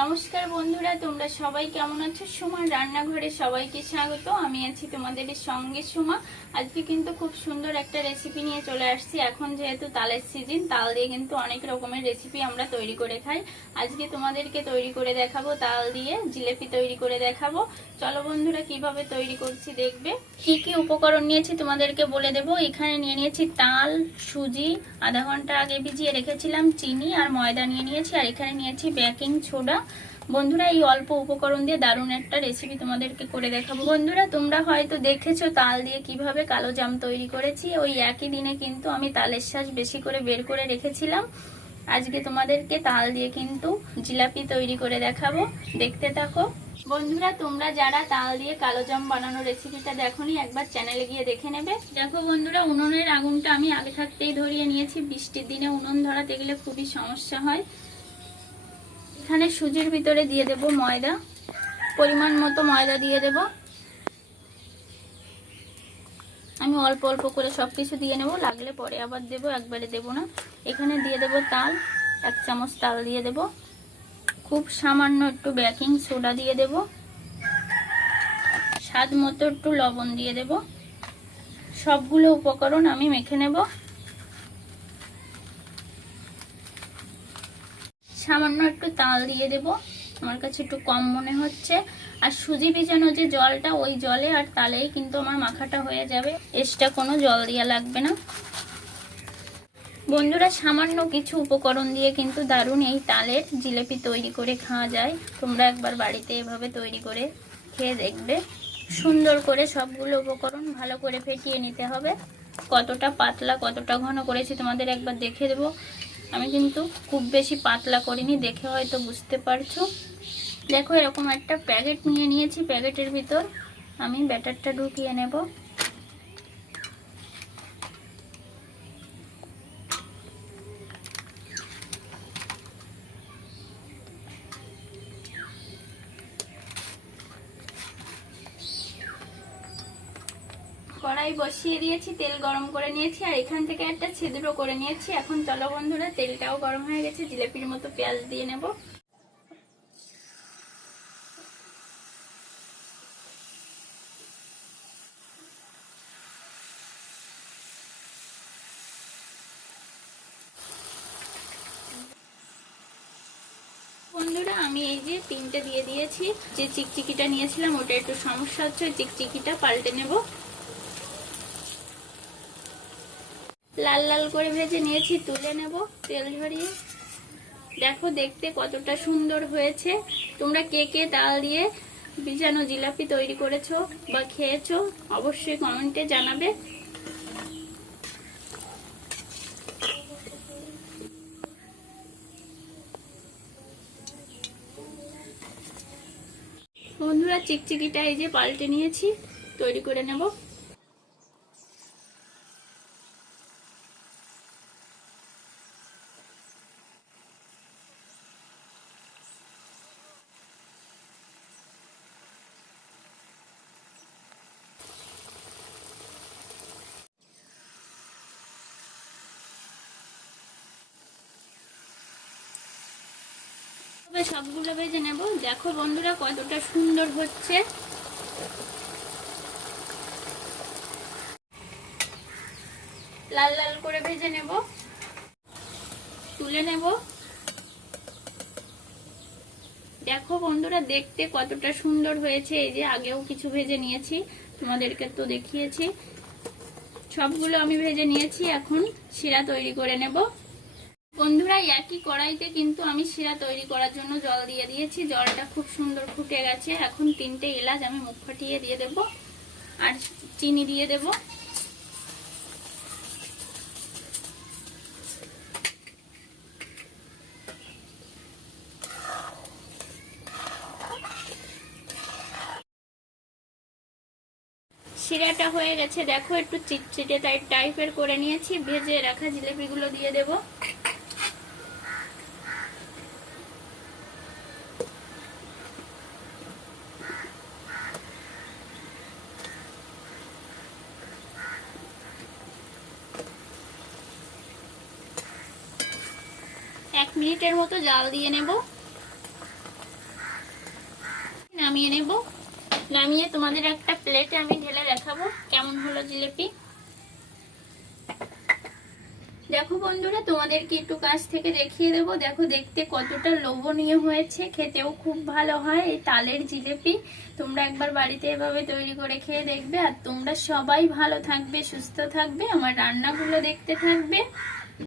নমস্কার বন্ধুরা, তোমরা সবাই কেমন আছো? সুমার রান্নাঘরে সবাইকে স্বাগত। আমি আছি তোমাদের সঙ্গে সুমা। আজকে কিন্তু খুব সুন্দর একটা রেসিপি নিয়ে চলে আসছি। এখন যেহেতু তালের সিজন, তাল দিয়ে কিন্তু অনেক রকমের রেসিপি আমরা তৈরি করে খাই। আজকে তোমাদেরকে তৈরি করে দেখাবো তাল দিয়ে জিলেপি তৈরি করে দেখাবো। চলো বন্ধুরা, কিভাবে তৈরি করছি দেখবে। কি কি উপকরণ নিয়েছি তোমাদেরকে বলে দেবো। এখানে নিয়ে নিয়েছি তাল, সুজি আধা ঘন্টা আগে ভিজিয়ে রেখেছিলাম, চিনি আর ময়দা নিয়ে নিয়েছি, আর এখানে নিয়েছি বেকিং সোডা। বন্ধুরা, এই অল্প উপকরণ দিয়ে দারুণ একটা রেসিপি তোমাদেরকে করে দেখাবো। বন্ধুরা, তোমরা হয়তো দেখেছো তাল দিয়ে কিভাবে কালো জাম তৈরি করেছি। ওই একই দিনে কিন্তু আমি তালের শাঁস বেশি করে বের করে রেখেছিলাম। আজকে তোমাদেরকে তাল দিয়ে কিন্তু জিলাপি তৈরি করে দেখাবো, দেখতে থাকো। বন্ধুরা, তোমরা যারা তাল দিয়ে কালো জাম বানানোর রেসিপিটা দেখোনি, একবার চ্যানেলে গিয়ে দেখে নেবে। দেখো বন্ধুরা, উনুনের আগুনটা আমি আগে থাকতেই ধরিয়ে নিয়েছি। বৃষ্টির দিনে উনুন ধরাতে গেলে খুবই সমস্যা হয়। এখানে সুজির ভিতরে দিয়ে দেব ময়দা, পরিমাণ মতো ময়দা দিয়ে দেব। আমি অল্প অল্প করে সবকিছু দিয়ে নেব, লাগলে পরে আবার দেব, একবারে দেব না। এখানে দিয়ে দেব তাল, 1 চামচ তাল দিয়ে দেব। খুব সামান্য একটু বেকিং সোডা দিয়ে দেব। স্বাদ মতো একটু লবণ দিয়ে দেব। সবগুলো উপকরণ আমি মেখে নেব। সামান্য একটু তাল দিয়ে দেব, আমার কাছে একটু কম মনে হচ্ছে। আর সুজি ভিজানো যে জলটা, ওই জলে আর তালেই কিন্তু আমার মাখাটা হয়ে যাবে, এক্সট্রা কোনো জল দেওয়া লাগবে না। বন্ধুরা, সামান্য কিছু উপকরণ দিয়ে কিন্তু দারুণ এই তালের জিলেপি তৈরি করে খাওয়া যায়। তোমরা একবার বাড়িতে এভাবে তৈরি করে খেয়ে দেখবে। সুন্দর করে সবগুলো উপকরণ ভালো করে ফেটিয়ে নিতে হবে। কতটা পাতলা কতটা ঘন করেছি তোমাদের একবার দেখে দেবো। আমি কিন্তু খুব বেশি পাতলা করিনি, দেখে হয়তো বুঝতে পারছো। দেখো, এরকম একটা প্যাকেট নিয়ে নিয়েছি। প্যাকেটের ভিতর আমি ব্যাটারটা ঢুকিয়ে নেব। কড়াই বসিয়ে দিয়েছি, তেল গরম করে নিয়েছি, আর এখান থেকে একটা ছিদ্র করে নিয়েছি। এখন চলো বন্ধুরা, তেলটাও গরম হয়ে গেছে, জিলেপির মতো পেঁয়াজ দিয়ে নেব। বন্ধুরা, আমি এই যে 3টে দিয়ে দিয়েছি। যে চিকচিকিটা নিয়েছিলাম ওটা একটু সমস্যা হচ্ছে, চিকচিকিটা পাল্টে নেব। লাল লাল করে ভেজে নিয়েছি, তুলে নেব তেল ঝরিয়ে। দেখো দেখতে কতটা সুন্দর হয়েছে। তোমরা কে কে তাল দিয়ে ভিজানো জিলাপি তৈরি করেছো বা খেয়েছো, অবশ্যই কমেন্টে জানাবে। বন্ধুরা, চিকচিকিটা এই যে পাল্টে নিয়েছি, তৈরি করে নেব। সবগুলো ভেজে নেব। দেখো বন্ধুরা, কতটা সুন্দর হচ্ছে। লাল লাল করে ভেজে নেব, তুলে নেব। দেখো বন্ধুরা, দেখতে কতটা সুন্দর হয়েছে। এই যে আগেও কিছু ভেজে নিয়েছি, তোমাদেরকে তো দেখিয়েছি। সবগুলো আমি ভেজে নিয়েছি। এখন শিরা তৈরি করে নেব। বন্ধুরা, একই কড়াইতে কিন্তু আমি শিরা তৈরি করার জন্য জল দিয়ে দিয়েছি। জলটা খুব সুন্দর ফুটে গেছে। এখন 3টে এলাচ আমি মুখ ফাটিয়ে দিয়ে দেব, আর চিনি দিয়ে দেব। শিরাটা হয়ে গেছে। দেখো, একটু চিটচিটে টাইপের করে নিয়েছি। ভেজে রাখা জিলেপিগুলো দিয়ে দেব। এক মিনিটের মতো জাল দিয়ে নেব। নামিয়ে নেব। নামিয়ে তোমাদের একটা প্লেটে আমি ঢেলে দেখাবো কেমন হলো জিলিপি। দেখো বন্ধুরা, তোমাদেরকে একটু কাছ থেকে দেখিয়ে দেবো। দেখো দেখতে কতটা লোভনীয় হয়েছে, খেতেও খুব ভালো হয় এই তালের জিলিপি। তোমরা একবার বাড়িতে এভাবে তৈরি করে খেয়ে দেখবে। আর তোমরা সবাই ভালো থাকবে, সুস্থ থাকবে, আমার রান্নাগুলো দেখতে থাকবে।